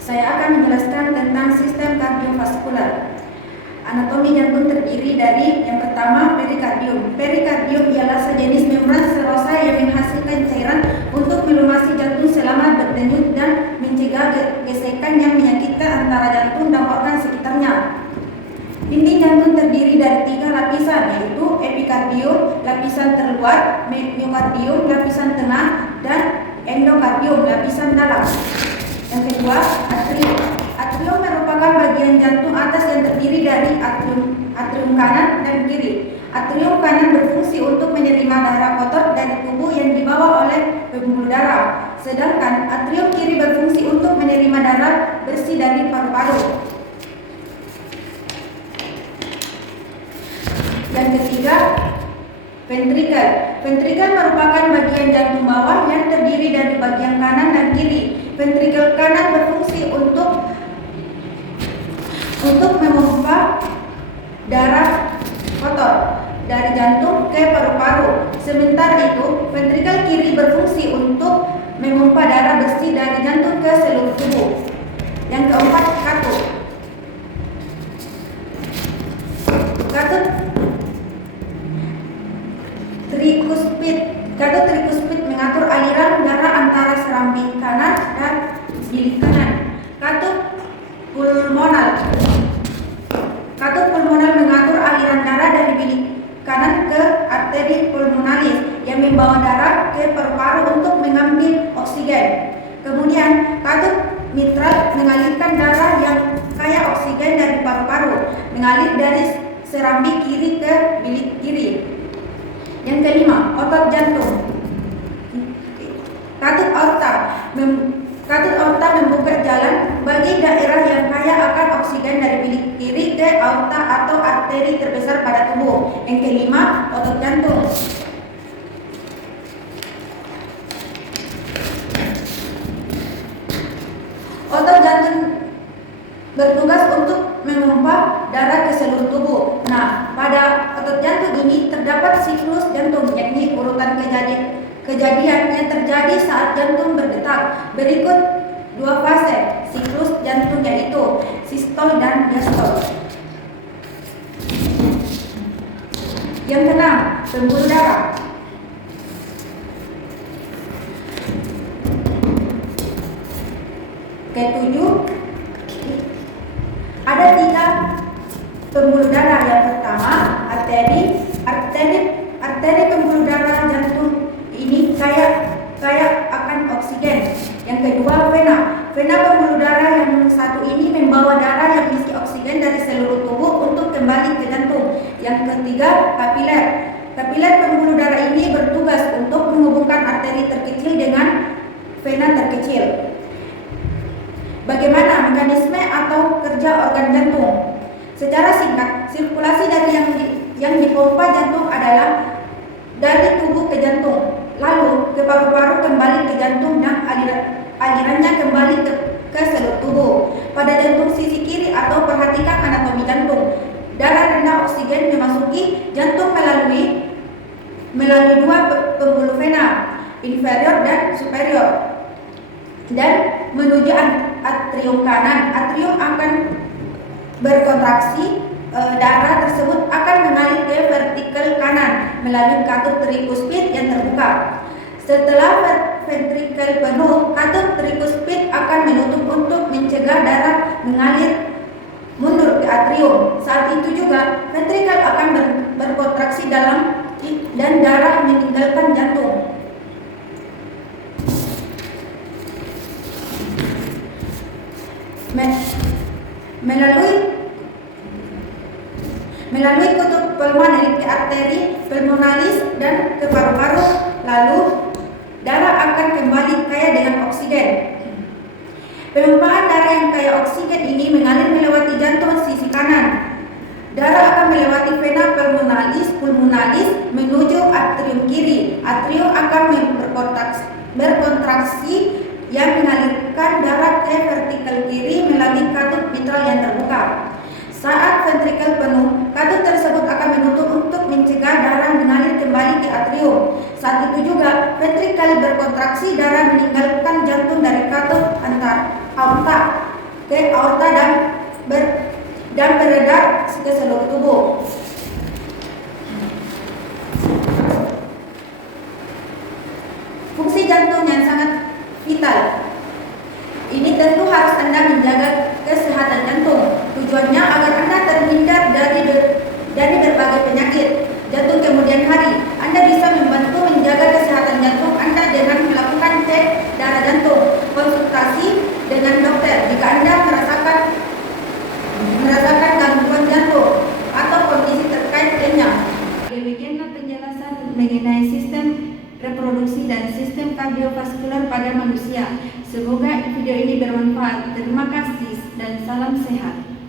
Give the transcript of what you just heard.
Saya akan menjelaskan tentang sistem kardiovaskular. Anatomi jantung terdiri dari yang pertama perikardium. Perikardium ialah sejenis membran serosa yang menghasilkan cairan untuk melumasi jantung selama berdenyut dan mencegah gesekan yang menyakitkan antara jantung dan organ sekitarnya. Dinding jantung terdiri dari 3 lapisan, yaitu epikardium, lapisan terluar, miokardium, lapisan tengah, dan endokardium, lapisan dalam. Yang kedua, atrium. Atrium merupakan bagian jantung atas yang terdiri dari atrium kanan dan kiri. Atrium kanan berfungsi untuk menerima darah kotor dari tubuh yang dibawa oleh pembuluh darah, sedangkan atrium kiri berfungsi untuk menerima darah bersih dari paru-paru. Yang ketiga, ventrikel. Ventrikel merupakan bagian jantung bawah yang terdiri dari bagian kanan dan kiri. Ventrikel kanan berfungsi untuk memompa darah kotor dari jantung ke paru-paru. Sementara itu, ventrikel kiri berfungsi untuk memompa darah bersih dari jantung ke seluruh tubuh. Yang keempat, katut. Katut trikuspid mengatur aliran darah antara serambi kanan dan bilik kanan. Katut pulmonal mengatur aliran darah dari bilik kanan ke arteri pulmonalis yang membawa darah ke paru-paru untuk mengambil oksigen. Kemudian katut mitral mengalirkan darah yang kaya oksigen dari paru-paru mengalir dari serambi kiri ke bilik kiri. Yang kelima, otot jantung. Katut aorta membuka jalan bagi daerah yang kaya akan oksigen dari bilik kiri ke aorta atau arteri terbesar pada tubuh. Yang kelima, otot jantung. Otot jantung bertugas untuk memompa darah ke seluruh tubuh. Nah, pada otot jantung ini terdapat siklus jantung, yakni urutan kejadian yang terjadi saat jantung berdetak. Berikut 2 fase siklus jantung, yaitu sistol dan diastol. Yang keenam, pembuluh darah. Ketujuh, ada 3 pembuluh darah. Yang pertama, arteri pembuluh darah jantung ini kaya akan oksigen. Yang kedua, vena pembuluh darah yang satu ini membawa darah yang isi oksigen dari seluruh tubuh untuk kembali ke jantung. Yang ketiga, kapiler pembuluh darah ini bertugas untuk menghubungkan arteri terkecil dengan vena terkecil. Bagaimana mekanisme atau kerja organ jantung? Secara singkat, sirkulasi dari yang dipompa jantung adalah dari tubuh ke jantung, lalu ke paru-paru, kembali ke jantung, dan alirannya kembali ke seluruh tubuh. Pada jantung sisi kiri atau perhatikan anatomi jantung, darah rendah oksigen memasuki jantung melalui 2 pembuluh vena, inferior dan superior, dan menuju atrium kanan. Atrium akan berkontraksi, darah tersebut akan mengalir ke vertikel kanan melalui katut trikuspid yang terbuka. Setelah ventrikel penuh, katut trikuspid akan menutup untuk mencegah darah mengalir mundur ke atrium. Saat itu juga ventrikel akan berkontraksi dalam dan darah meninggalkan jantung. Melalui kutub pulmoner ke arteri pulmonalis dan ke paru-paru, lalu darah akan kembali kaya dengan oksigen. Pemompaan darah yang kaya oksigen ini mengalir melewati jantung sisi kanan. Darah akan melewati vena pulmonalis menuju atrium kiri. Atrium akan berkontraksi yang mengalirkan darah ke vertikel kiri melalui katut mitral yang terbuka. Saat ventrikel penuh, katut tersebut akan menutup untuk mencegah darah mengalir kembali ke atrium. Saat itu juga ventrikel berkontraksi, darah meninggalkan jantung dari katut antar aorta ke aorta dan beredar ke seluruh tubuh. Fungsi jantung yang sangat vital. Ini tentu harus Anda menjaga kesehatan jantung. Tujuannya agar Anda terhindar dari berbagai penyakit jantung kemudian hari. Anda bisa membantu menjaga kesehatan jantung Anda dengan melakukan cek darah jantung, konsultasi dengan dokter jika Anda merasakan gangguan jantung atau kondisi terkait dengannya. Demikianlah penjelasan mengenai sistem reproduksi dan sistem kardiovaskular pada manusia. Semoga video ini bermanfaat. Terima kasih dan salam sehat.